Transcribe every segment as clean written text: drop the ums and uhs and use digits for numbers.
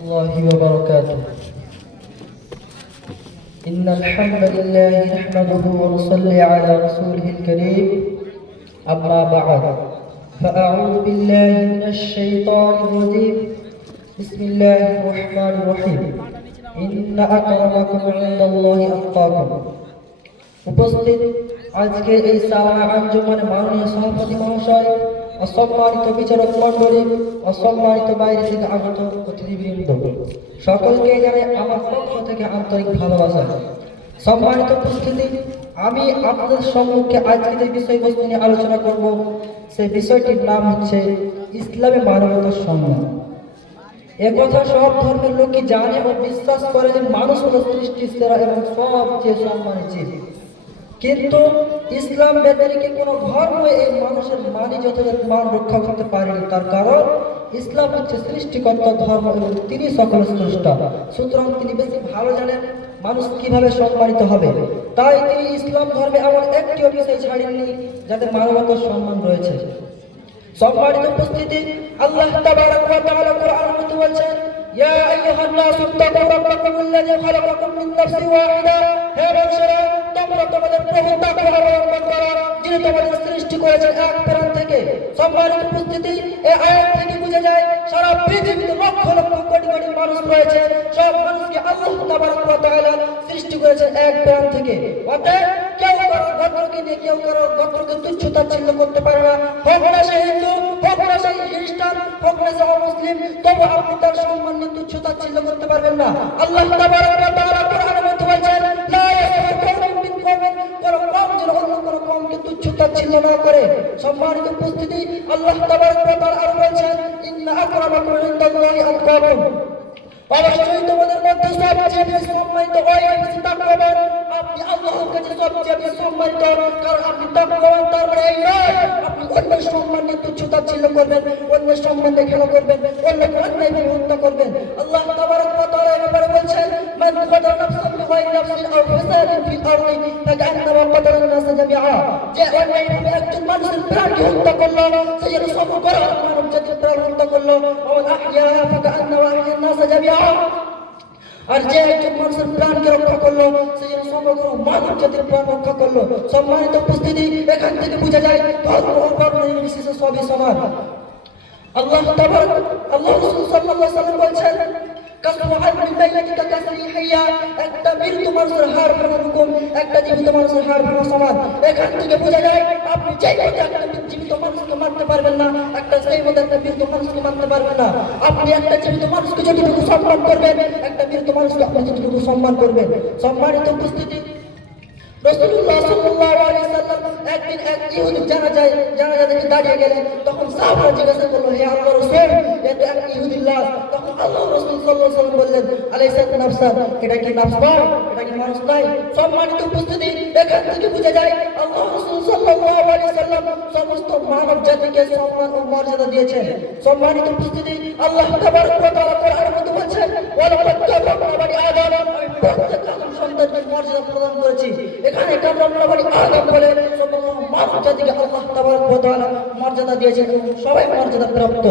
الله وبركاته. إن الحمد لله نحمده ونصلي على رسوله الكريم. أما بعد فأعوذ بالله من الشيطان الرجيم. بسم الله الرحمن الرحيم. إن أكرمكم عند الله أتقاكم. উপস্থিত আজকে এই সালানা আঞ্জুমানে মাননীয় সভাপতি মহাশয়, অসম্মানিত বিচারক মণ্ডলী, অসম্মানিত বাইরে থেকে আগত অতিথিবৃন্দ, সকলকে জানাই আমার পক্ষ থেকে আন্তরিক ভালোবাসা। সম্মানিত উপস্থিতি, আমি আপনাদের সম্মুখে আজকে যে বিষয়বস্তু নিয়ে আলোচনা করব, সেই বিষয়টির নাম হচ্ছে ইসলামে মানবতার সম্মান। একথা সব ধর্মের লোকই জানে ও বিশ্বাস করে যে মানুষ হল সৃষ্টির সেরা এবং সবচেয়ে সম্মানিত জীব। কিন্তু ইসলাম ব্যতিরেকে কোনো ধর্ম এই মানুষের মানি যথাযথ মান রক্ষা করতে পারেনি। তার কারণ ইসলাম হচ্ছে সৃষ্টিকর্তা ধর্ম এবং তিনি সকল স্রষ্টা। সুতরাং তিনি বেশি ভালো জানেন মানুষ কিভাবে সম্মানিত হবে। তাই তিনি ইসলাম ধর্মে এমন একটিও বিষয় ছাড়েননি যাদের মানবতার সম্মান রয়েছে। সম্মানিত উপস্থিতি, আল্লাহ তাবারাক ওয়া তাআলা কোরআনের মধ্যে বলেন, ইয়া আইয়ুহান নাসু তাকু রাব্বাকুমুল্লাযী খালাকাকুম মিন নাফসিন ওয়াহিদা। হে মানুষেরা, তোমরা তোমাদের প্রভু তাকওয়া অবলম্বন করো, যিনি তোমাদের সৃষ্টি করেছেন এক প্রাণ থেকে। সম্মানিত উপস্থিতি, এই আয়াত থেকে বোঝা যায় সারা পৃথিবীতে লক্ষ লক্ষ কোটি কোটি মানুষ রয়েছে। সব মানুষকে আল্লাহ তাবারাক ওয়া তাআলা সৃষ্টি করেছেন এক প্রাণ থেকে। অতএব কেউ কারো গোত্রকে নিয়ে কেউ কারো গোত্রকে তুচ্ছ তাচ্ছিল্য করতে পারে না। হোক না সে হিন্দু, হোক না সে খ্রিস্টান, হোক না সে মুসলিম, তবু আপনি তার সম্মান নিয়ে তুচ্ছ তাচ্ছিল্য করতে পারবেন না। আল্লাহ তাবারাক ওয়া তাআলা কোরআনের মধ্যে বলেন, লা ইয়াসফার কওমুন মিন কওমিন, কোন কওম যেন অন্য কোন কওমকে তুচ্ছ তাচ্ছিল্য না করে। সম্মানিত উপস্থিতি, আল্লাহ তাবারাক ওয়া তাআলা আরো বলেন, ইন্না আকরামাকুম ইনদাল্লাহি আতকাকুম। অবশ্যই তোমাদের মধ্যে সবচেয়ে বেশি সম্মানিত হয় তাকওয়াবান। আপনি আল্লাহর কাছে সবচেয়ে বেশি সম্মানিত, কারণ আপনি তাকওয়াবান। তার মানে এই নয় আপনি অন্যের সম্মান নিয়ে তুচ্ছ তাচ্ছিল্য করবেন, অন্যের সম্মানে খেলা করবেন, অন্যকে অন্যায়ভাবে হত্যা করবেন। আল্লাহ তাবারাক ওয়া তাআলা এই ব্যাপারে বলছেন, মান কাদারা নাফসাহু বিগাইরি নাফসিন আও ফাসাদিন ফিল আরদি ফাকান্নামা কাদারা নাস জামিআ। যে অন্যায়ভাবে একজন মানুষের প্রাণকে হত্যা করলো, সে যেন সমগ্র মানব জাতির প্রাণ হত্যা করলো। ওয়া আহইয়াহা ফাকান্নামা আহইয়া নাস জামিআ। আর যে একজন মানুষের প্রাণকে রক্ষা করলো, সে যেন সমগ্র মানব জাতির প্রাণ রক্ষা করলো। সম্মানিত উপস্থিতি, এখান থেকে বোঝা যায় ধর্ম ও বর্ণ নির্বিশেষে সবই সমান। আল্লাহ রাসূল সাল্লাল্লাহু আলাইহি ওয়াসাল্লাম বলেছেন, কাসু আলমিল মাইয়াতি কাকাসরি হাইয়া। একটা মৃত মানুষের হাড় ভাঙা রকম একটা জীবিত মানুষের হাড় ভাঙা সমান। এখান থেকে বোঝা যায় আপনি যেই মতো একটা জীবিত মানুষকে মারতে পারবেন না, একটা সেই মতো একটা মৃত মানুষকে মারতে পারবেন না। আপনি একটা জীবিত মানুষকে যতটুকু সম্মান করবেন, একটা মৃত মানুষকে আপনি যতটুকু সম্মান করবেন। সম্মানিত উপস্থিতি, রাসূলুল্লাহ সাল্লাল্লাহু আলাইহি ওয়াসাল্লাম একদিন এক ইহুদি জানাজা দেখে দাঁড়িয়ে গেলেন। তখন সাহাবারা জিজ্ঞাসা করলো, হে আল্লাহর রাসূল, এটা এক ইহুদির লাশ। তখন আল্লাহর রাসূল সাল্লাল্লাহু আলাইহি ওয়াসাল্লাম বললেন, আলাইসা নাফসা, এটা কি নাফস নয়, এটা কি মানুষ নয়? সম্মানিত উপস্থিতি, এখান থেকে বোঝা যায় আল্লাহর রাসূল সাল্লাল্লাহু আলাইহি ওয়াসাল্লাম সমস্ত মানব জাতিকে সম্মান ও মর্যাদা দিয়েছেন। সম্মানিত উপস্থিতি, আল্লাহ তাবারক ওয়া তাআলা কোরআনের মধ্যে বলেন, ওয়ালাকাদ কারামনা বানি আদম, আমি প্রত্যেক আদম সন্তানকে মর্যাদা প্রদান করেছি। এখানে কারামনা বানি আদম বলে সমগ্র মানব জাতিকে আল্লাহ তাবারক ওয়া তাআলা মর্যাদা দিয়েছেন, সবাই মর্যাদা প্রাপ্ত।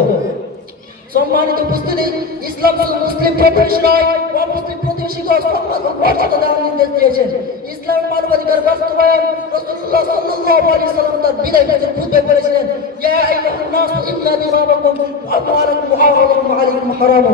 সম্মানিত উপস্থিতি, ইসলাম শুধু মুসলিম প্রতিবেশী নয়, অমুসলিম প্রতিবেশীকে সম্মান ও মর্যাদা দেওয়ার নির্দেশ দিয়েছেন। ইসলাম মানবাধিকার বাস্তবায়ন রাসূলুল্লাহ সাল্লাল্লাহু আলাইহি ওয়াসাল্লাম তার বিদায় হজের খুতবায় বলেছিলেন, ইয়া আইয়ুহান নাস ইন্না দিমাকুম ওয়া আমওয়ালাকুম আলাইকুম হারাম।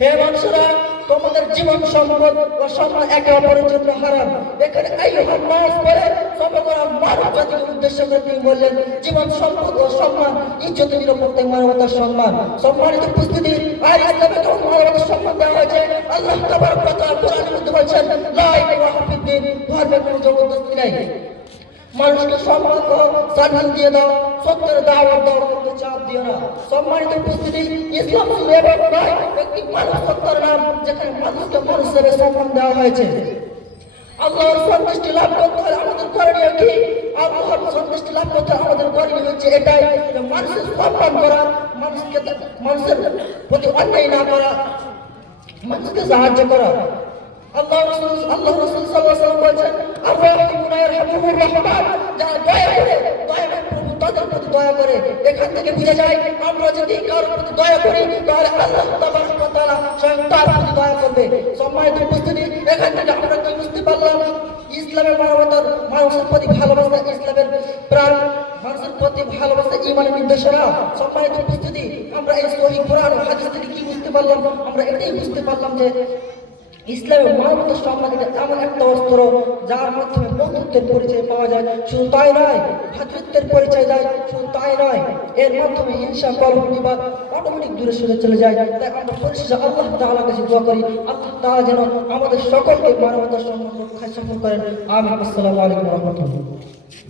হে মানুষেরা, তোমাদের জীবন সম্পদ ও সম্মান একে অপরের জন্য হারাম। এখানে আইয়ুহান নাস বলে সমগ্র মানব জাতিকে উদ্দেশ্য করে তিনি বললেন, জীবন সম্পদ ও সম্মান, ইজ্জত নিরাপত্তা, মানবতার সম্মান। সম্মানিত উপস্থিতি, আর ইসলামে কেমন মানবতার সম্মান দেওয়া হয়েছে? আল্লাহ তাবারক ওয়া তাআলা কোরআনের মধ্যে বলেছেন, লা ইকরাহা ফিদ্দীন, ধর্মে কোনো জবরদস্তি নাই। মানুষকে সম্মান ও সম্মান দিয়ে দাও, সত্যের দাওয়াত দাও, কিন্তু চাপ দিও না। সম্মানিত উপস্থিতি, ইসলাম শুধু এবার নয়, একটি মানুষ সত্তার নাম, যেখানে মানুষকে মানুষ হিসেবে সম্মান দেওয়া হয়েছে। আল্লাহর সন্তুষ্টি লাভ করতে হলে আমাদের করণীয় কি? আল্লাহর সন্তুষ্টি লাভ করতে আমাদের করণীয় হচ্ছে এটাই, মানুষের সম্মান করা, মানুষের প্রতি অন্যায় না করা, মানুষকে সাহায্য করা। আল্লাহ রাসূল সাল্লাল্লাহু আলাইহি ওয়াসাল্লাম বলেছেন, আররাহিমুনা ইয়ারহামুহুর রাহমান, যারা দয়া করে, দয়াময় প্রভু তাদের প্রতি দয়া করে। এখান থেকে বোঝা যায় আমরা যদি কারোর প্রতি দয়া করি, তাহলে আল্লাহ তাবারক ওয়া তাআলা তাআলা স্বয়ং তার প্রতি দয়া করবে। সম্মানিত উপস্থিতি, এখান থেকে আমরা কি বুঝতে পারলাম? ইসলামের মানবতার, মানুষের প্রতি ভালোবাসা, ইসলামের প্রাণ, মানুষের প্রতি ভালোবাসা ঈমানের নির্দেশনা। সম্মানিত উপস্থিতি, আমরা এই সহিহ কোরআন ও হাদিস থেকে কি বুঝতে পারলাম? আমরা এটাই বুঝতে পারলাম যে ইসলামের মানবতার সম্মান এটা এমন একটা অস্ত্র যার মাধ্যমে বন্ধুত্বের পরিচয় পাওয়া যায়। শুধু তাই নয়, ভ্রাতৃত্বের পরিচয় দেয়। শুধু তাই নয়, এর মাধ্যমে হিংসা, কলহ, বিবাদ অটোমেটিক দূরে সরে চলে যায়। তাই আমরা পরিশেষে আল্লাহ তাআলার কাছে দোয়া করি, আল্লাহ তাআলা যেন আমাদের সকলকে মানবতার সম্মান রক্ষায় সফল করেন। আমিন। আসসালামু আলাইকুম ওয়া রাহমাতুল্লাহ।